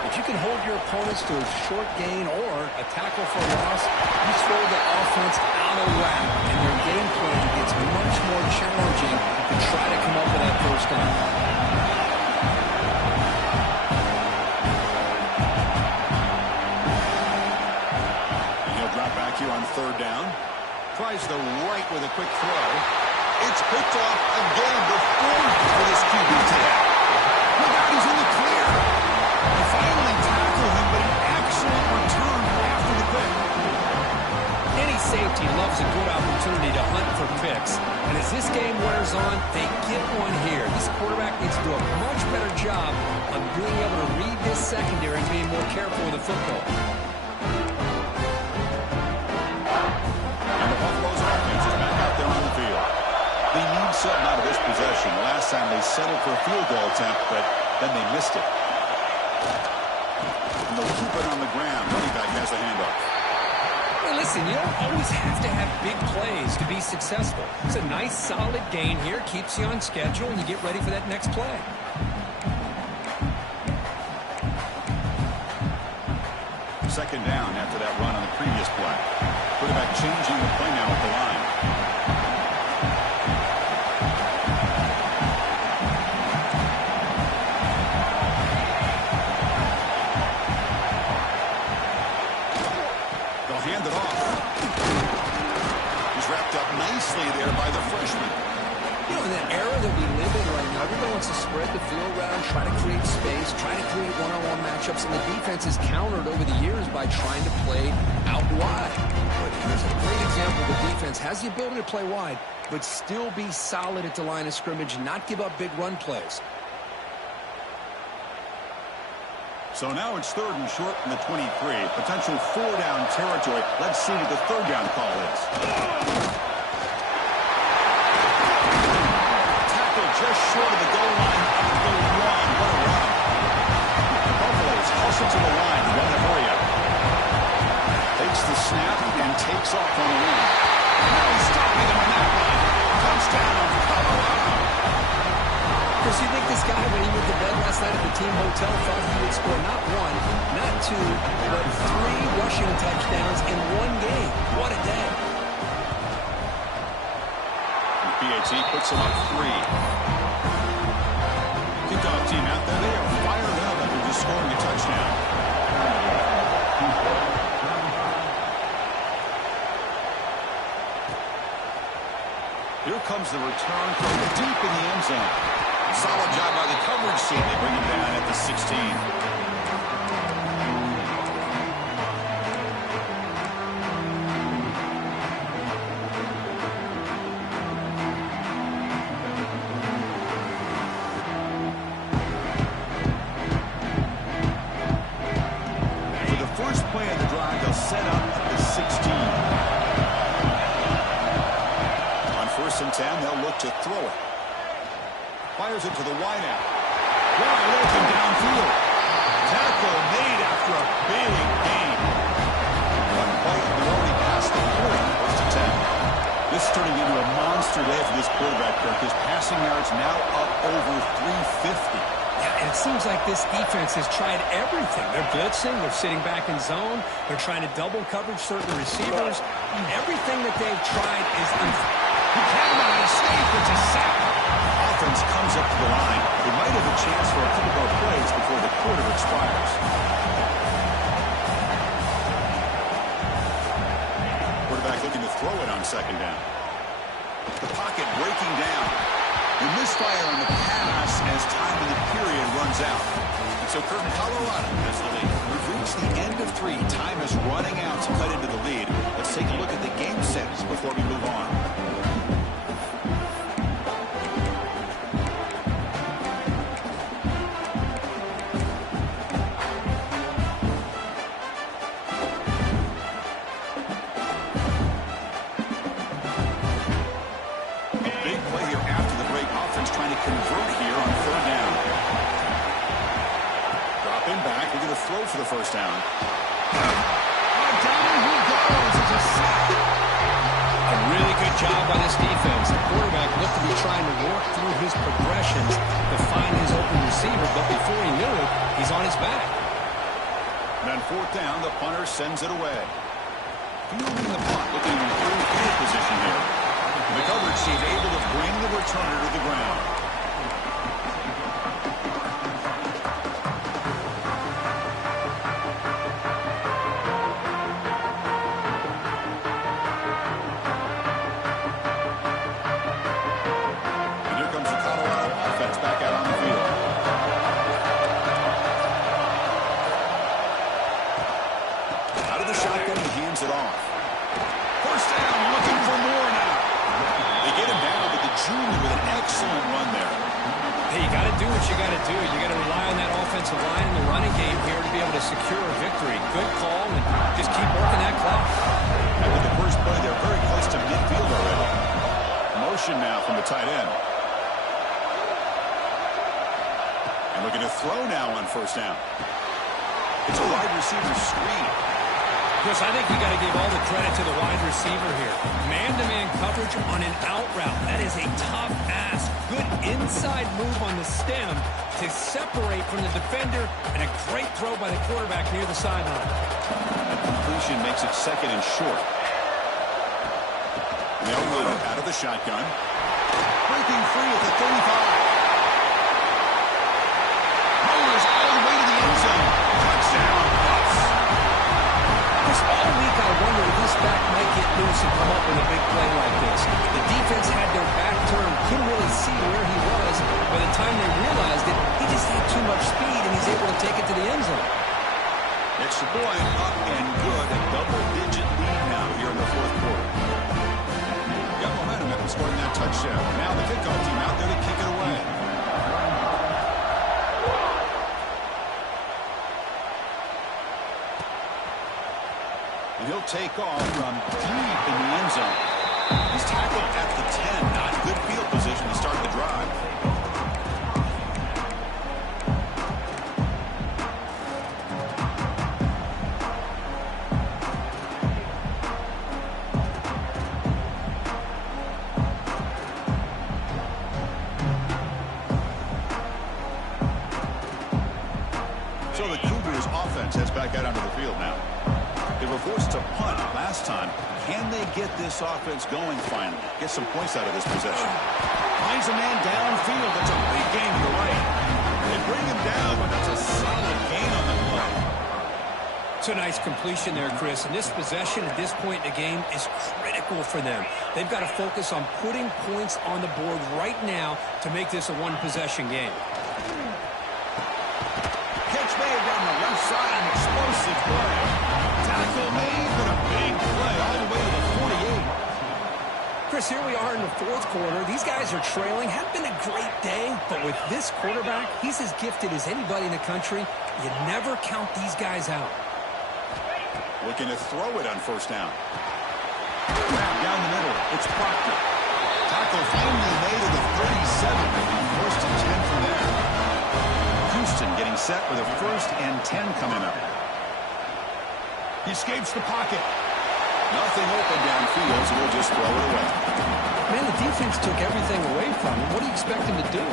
If you can hold your opponents to a short gain or a tackle for a loss, you throw the offense out of whack, and your game plan gets much more challenging to try to come up with that 1st down. Here on 3rd down. Tries the right with a quick throw. It's picked off again. The 4th for this QB today. Look out, he's in the clear. They finally tackle a much better job of being able to read this secondary and being more careful with the football. And the Buffalo's offense is back out there on the field. They need something out of this possession. Last time they settled for a field goal attempt, but then they missed it. And they'll keep it on the ground. Running back has a handoff. Hey, listen, you don't always have to have big plays to be successful. It's a nice, solid gain here. Keeps you on schedule, and you get ready for that next play. Second down after that run on the previous play. Quarterback changing the play now at the line. They'll hand it off. He's wrapped up nicely there by the freshman. You know, in that era that we live in right now, everybody wants to spread the field around, try to create space, try to create one-on-one matchups, and the defense is countered over the years by trying to play out wide. But here's a great example. The defense has the ability to play wide, but still be solid at the line of scrimmage, not give up big run plays. So now it's 3rd and short from the 23. Potential 4-down territory. Let's see what the 3rd down call is. Tackle just short of the goal line at the 1. What a run. The Buffaloes hustle to the line. Run the hurry up. Takes the snap and takes off on the run. Now he's stopping him on that run. Touchdown, Colorado. Chris, you think this guy, when he went to bed last night at the team hotel, thought he would score not 1, not 2, but 3 rushing touchdowns in 1 game. What a day. PAT puts him up 3. Kickoff team out there. They are fired up after just scoring a touchdown. Here comes the return from deep in the end zone. Solid job by the coverage team. They bring him down at the 16. For the first play of the drive, they'll set up at the 16. On 1st and 10, they'll look to throw it. Fires it to the wideout. Wide open downfield. Tackle made after a big gain. One play, they're already past the 40. 1st and 10. This is turning into a monster day for this quarterback, Kirk. His passing yards now up over 350. Yeah, and it seems like this defense has tried everything. They're blitzing, they're sitting back in zone, they're trying to double coverage certain receivers. Everything that they've tried is He cannot escape. It's a sack. Offense comes up to the line. They might have a chance for a couple more plays before the quarter expires. Quarterback looking to throw it on 2nd down. The pocket breaking down. The misfire on the pass as time in the period runs out. And so Kirk, Colorado has the lead. We've reached the end of 3. Time is running out to cut into the lead. Let's take a look at the game sets before we move on. Convert here on 3rd down. Dropping back, looking to throw for the 1st down. Down he goes. It's a sack. a really good job by this defense. The quarterback looked to be trying to work through his progressions to find his open receiver, but before he knew it, he's on his back. And on 4th down, the punter sends it away. Fielding the punt, looking to improve field position here. The coverage team able to bring the returner to the ground. And here comes the Colorado offense back out on the field. Out of the shotgun, he hands it off. 1st down, looking for more now. They get him down, but the junior with an excellent run do what you got to do. You got to rely on that offensive line and the running game here to be able to secure a victory. Good call, and just keep working that clock. And with the first play, they're very close to midfield already. Motion now from the tight end. And looking to throw now on first down. It's a wide receiver screen. Chris, I think you got to give all the credit to the wide receiver here. Man-to-man coverage on an out route. That is a tough ask. Good inside move on the stem to separate from the defender, and a great throw by the quarterback near the sideline. The completion makes it second and short. And they'll run it out of the shotgun. Breaking free at the 35. Rollers all the way to the end zone. Touchdown, Bucks. All week I wondered if this back might get loose and come up with a big play like this. The defense had their back turned, couldn't really see where he was. By the time they realized it, he just had too much speed, and he's able to take it to the end zone. Extra point up and good. A double-digit lead now here in the fourth quarter. Got momentum after scoring that touchdown. Now the kickoff team out there to kick it away. He'll take off from deep in the end zone. He's tackled at the 10. Not good field position to start the drive. So the Cougars offense heads back out onto the field now. They were forced to punt last time. Can they get this offense going finally? Get some points out of this possession. Finds a man downfield. That's a big gain to the right. They bring him down, but that's a solid gain on the play. It's a nice completion there, Chris. And this possession at this point in the game is critical for them. They've got to focus on putting points on the board right now to make this a one-possession game. Catch made down the left side. An explosive play. Tackle made, but a big play all the way to the 48. Chris, here we are in the fourth quarter. These guys are trailing. Hadn't been a great day, but with this quarterback, he's as gifted as anybody in the country. You never count these guys out. Looking to throw it on first down. Grab down the middle. It's Proctor. Tackle finally made at the 37. First and 10 from there. Houston getting set with a first and 10 coming up. He escapes the pocket. Nothing open downfield, so we'll just throw it away. Man, the defense took everything away from him. What do you expect him to do?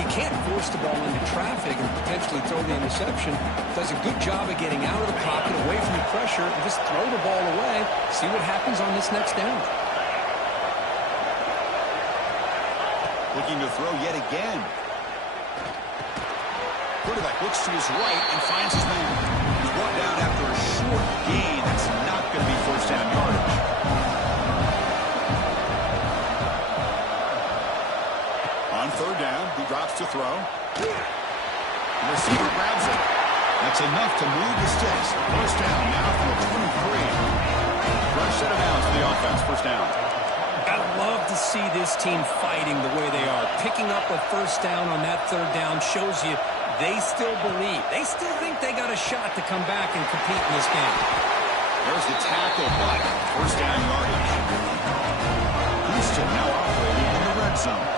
He can't force the ball into traffic and potentially throw the interception. Does a good job of getting out of the pocket, away from the pressure, and just throw the ball away. See what happens on this next down. Looking to throw yet again. Quarterback looks to his right and finds his man. He's brought down after a short gain. That's not going to be first down yardage. On third down, he drops to throw. The receiver grabs it. That's enough to move the sticks. First down now from the 23. Fresh set of downs for the offense. First down. I love to see this team fighting the way they are. Picking up a first down on that third down shows you they still believe. They still think they got a shot to come back and compete in this game. There's the tackle, but first down yardage. Houston now operating in the red zone.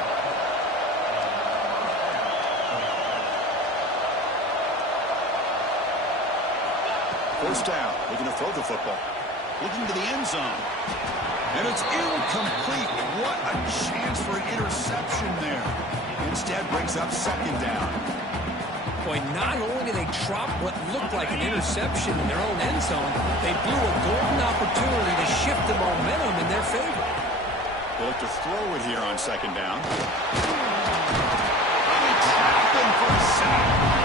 First down, looking to throw the football. Looking to the end zone. And it's incomplete. What a chance for an interception there. Instead brings up second down. Boy, not only did they drop what looked like an interception in their own end zone, they blew a golden opportunity to shift the momentum in their favor. They'll look to throw it here on second down. They trap him for a sack.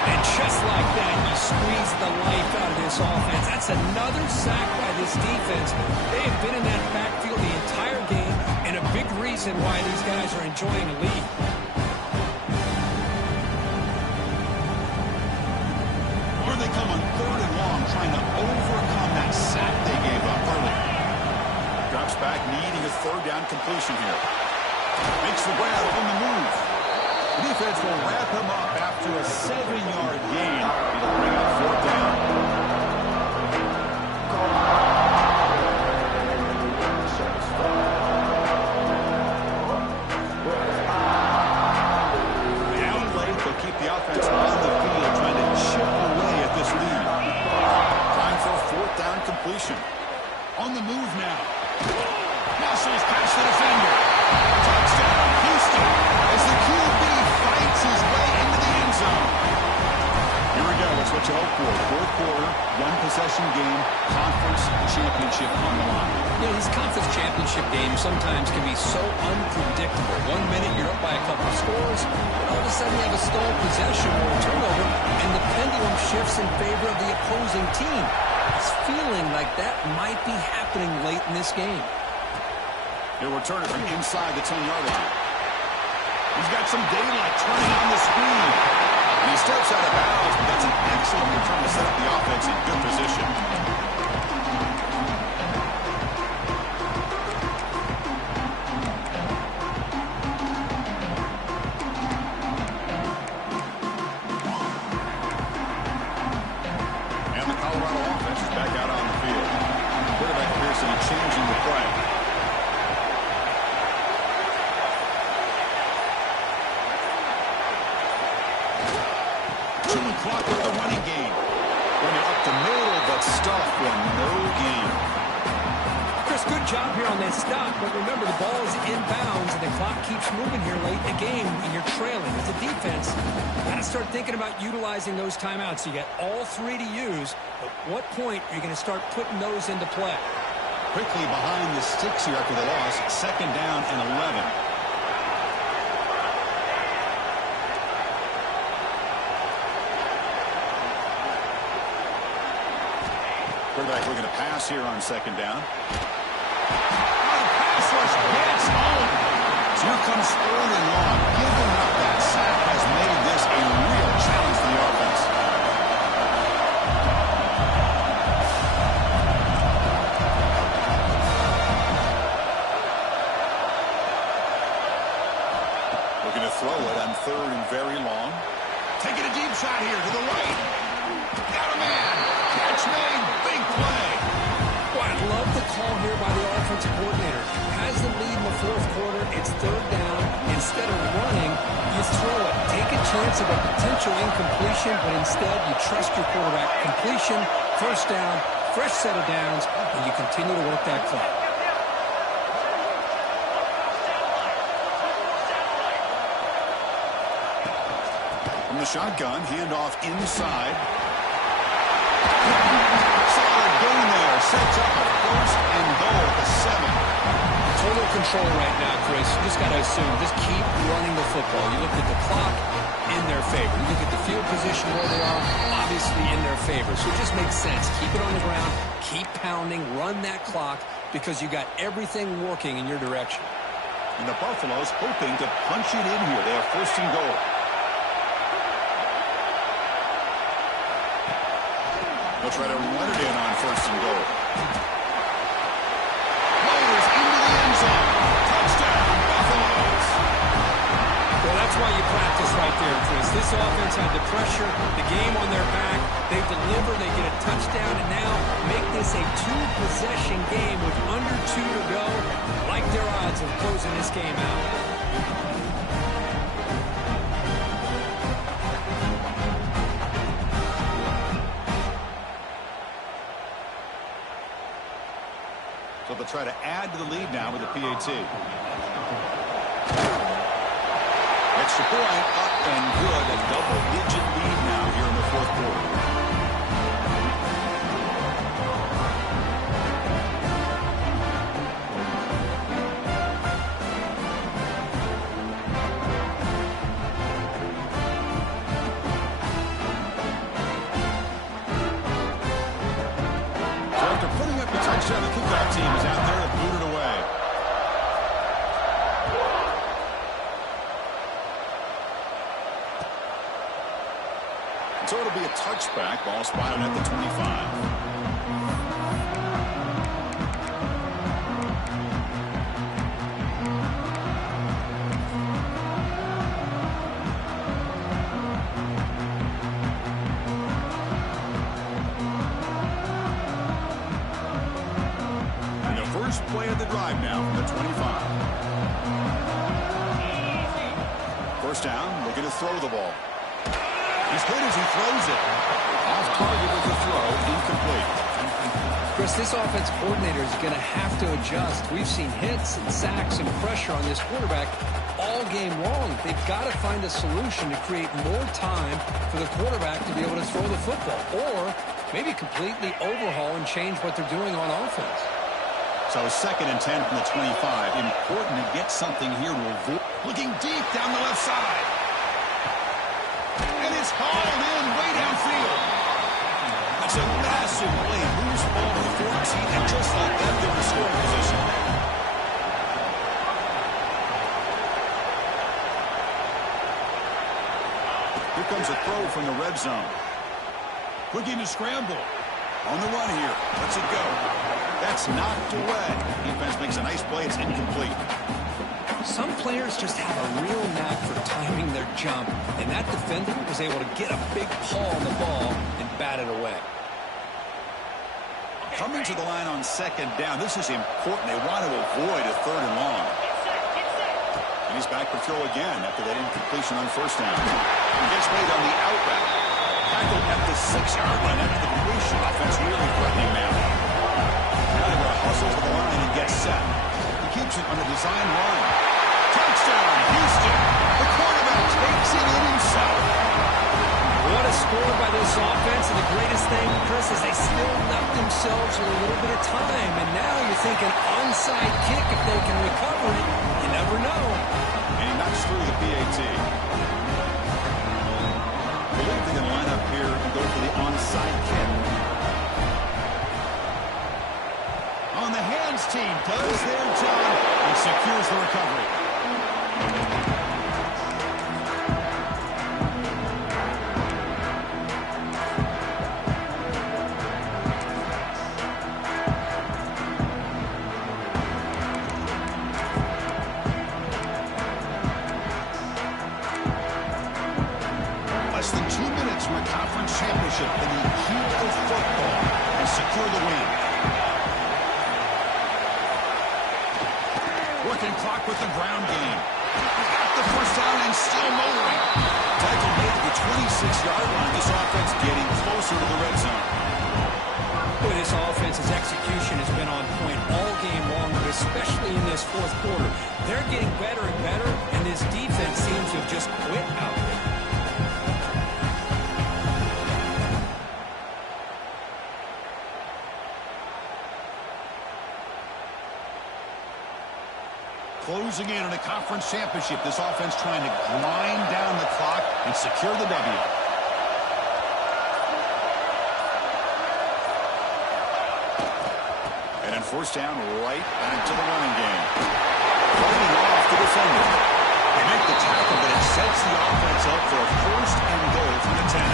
And just like that, you squeeze the life out of this offense. That's another sack by this defense. They have been in that backfield the entire game, and a big reason why these guys are enjoying a lead. Here they come on third and long, trying to overcome that sack they gave up early. Drops back, needing a third down completion here. Makes the grab on the move. And defense will wrap him up after a 7-yard gain. It'll bring up 4th down. Down late, they'll keep the offense on the field, trying to chip away at this lead. Time for a 4th down completion. On the move now. Muscles past the defender. Touchdown, Houston, as the QB fights his way into the end zone. Here we go. That's what you hope for. 4th quarter, 1-possession game, conference championship on the line. You know, these conference championship games sometimes can be so unpredictable. 1 minute you're up by a couple of scores, and all of a sudden you have a stolen possession or a turnover, and the pendulum shifts in favor of the opposing team. It's feeling like that might be happening late in this game. He'll return it from inside the 10-yard line. He's got some daylight turning on the speed. And he steps out of bounds, but that's an excellent return to set up the offense in good position. And the Colorado offense is back out on the field. Quarterback Pearson changing the play. Clock with the running game. Running up the middle, but stop for no gain. Chris, good job here on that stop, but remember the ball is inbounds and the clock keeps moving here late in the game and you're trailing. As a defense, you got to start thinking about utilizing those timeouts. You got all 3 to use, but what point are you going to start putting those into play? Quickly behind the sticks here after the loss, 2nd down and 11. Quarterback looking to pass here on 2nd down. Pass rush gets home. So here comes 3rd and long. Giving up that sack has made this a real challenge for the offense. Looking to throw it on 3rd and very long. Taking a deep shot here to the right. Got a man. Catch made. Big play. Boy, I love the call here by the offensive coordinator. Has the lead in the 4th quarter. It's 3rd down. Instead of running, you throw it. Take a chance of a potential incompletion, but instead you trust your quarterback. Completion, 1st down, fresh set of downs, and you continue to work that clock. From the shotgun, handoff inside. Solid gain there. Sets up a 1st and goal at the 7. Total control right now, Chris. You just got to assume, just keep running the football. You look at the clock, in their favor. You look at the field position where they are, obviously in their favor. So it just makes sense. Keep it on the ground, keep pounding, run that clock, because you got everything working in your direction. And the Buffaloes hoping to punch it in here. They have 1st and goal. They'll try to run it in on 1st and goal. Motors into the end zone. Touchdown, Buffaloes. Well, that's why you practice right there, Chris. This offense had the pressure, the game on their back. They deliver, they get a touchdown, and now make this a 2-possession game with under 2 to go. Like their odds of closing this game out. So they'll try to add to the lead now with the PAT. Extra point, up and good. A double-digit lead now here in the 4th quarter. So after putting up the touchdown, the kickoff team is out there to boot it away. So it'll be a touchback. Ball spotted at the 25. drive now from the 25. First down, looking to throw the ball. He's good as he throws it. Off target with the throw, incomplete. Chris, this offense coordinator is going to have to adjust. We've seen hits and sacks and pressure on this quarterback all game long. They've got to find a solution to create more time for the quarterback to be able to throw the football, or maybe completely overhaul and change what they're doing on offense. So 2nd and 10 from the 25. Important to get something here to avoid. Looking deep down the left side. And it's hauled in way downfield. That's a massive play. Moves the ball to the 14, and just like that, they're in scoring position. Here comes a throw from the red zone. Looking to scramble. On the run here. Lets it go. That's knocked away. Defense makes a nice play. It's incomplete. Some players just have a real knack for timing their jump, and that defender was able to get a big paw on the ball and bat it away. Coming to the line on 2nd down. This is important. They want to avoid a 3rd and long. And he's back for throw again after that incompletion on 1st down. He gets made on the out route. Tackled at the 6-yard line after the completion. Offense really threatening now. Now they're going to hustle to the line and get set. He keeps it on a design run. Touchdown, Houston. The quarterback takes it in himself. What a score by this offense, and the greatest thing, Chris, is they still left themselves with a little bit of time, and now you're thinking onside kick if they can recover it. You never know. And he knocks through the PAT. I believe they're going to line up here and go for the onside kick. On the hands team does their job and secures the recovery. Less than 2 minutes from a conference championship, and they keep the football and secure the win. Working clock with the ground game. Got the first down and still motoring. Tackle made at the 26-yard line. This offense getting closer to the red zone. Boy, this offense's execution has been on point all game long, but especially in this 4th quarter. They're getting better and better, and this defense seems to have just quit out there. Closing in on a conference championship. This offense trying to grind down the clock and secure the W. And then 1st down, right back to the running game. Holding off the defender. They make the tackle, but it sets the offense up for a 1st and goal from the 10.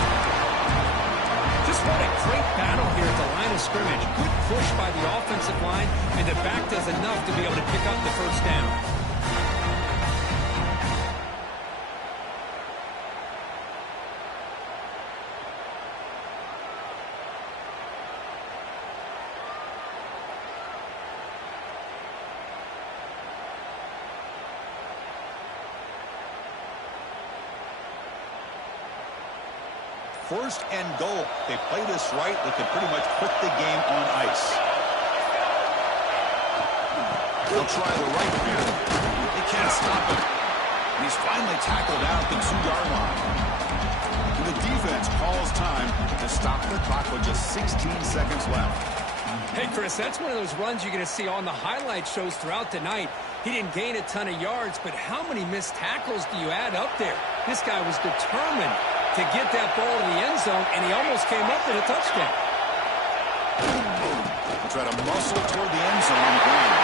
Just what a great battle here at the line of scrimmage. Good push by the offensive line, and the back does enough to be able to pick up the 1st down. First and goal. They play this right. They can pretty much put the game on ice. They'll try the right here. They can't stop him. And he's finally tackled out at the 2-yard line. And the defense calls time to stop the clock with just 16 seconds left. Hey, Chris, that's one of those runs you're going to see on the highlight shows throughout the night. He didn't gain a ton of yards, but how many missed tackles do you add up there? This guy was determined to get that ball to the end zone, and he almost came up with a touchdown. He'll try to muscle toward the end zone on the ground.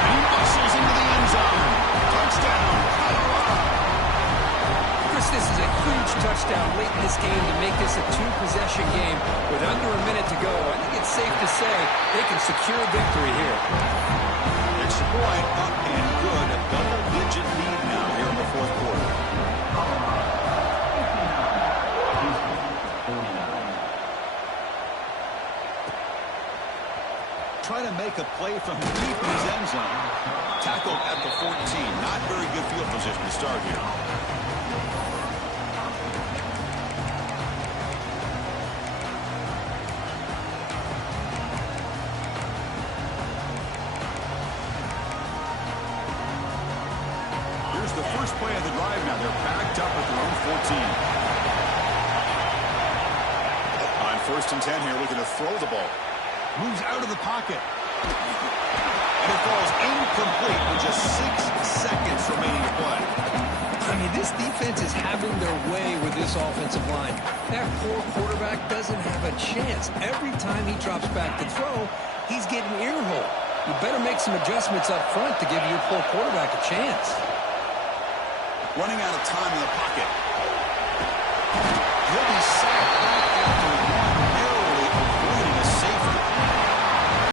And he muscles into the end zone. Touchdown, Colorado. Chris, this is a huge touchdown late in this game to make this a 2-possession game with under a minute to go. I think it's safe to say they can secure victory here. Extra point up and good. A double-digit lead now here in the 4th quarter. try to make a play from deep in his end zone. Tackled at the 14. Not very good field position to start here. Here's the first play of the drive now. They're backed up at their own 14. On 1st and 10 here, looking to throw the ball. Moves out of the pocket. And it falls incomplete with just 6 seconds remaining to play. I mean, this defense is having their way with this offensive line. That poor quarterback doesn't have a chance. Every time he drops back to throw, he's getting earholed. You better make some adjustments up front to give your poor quarterback a chance. Running out of time in the pocket. He'll be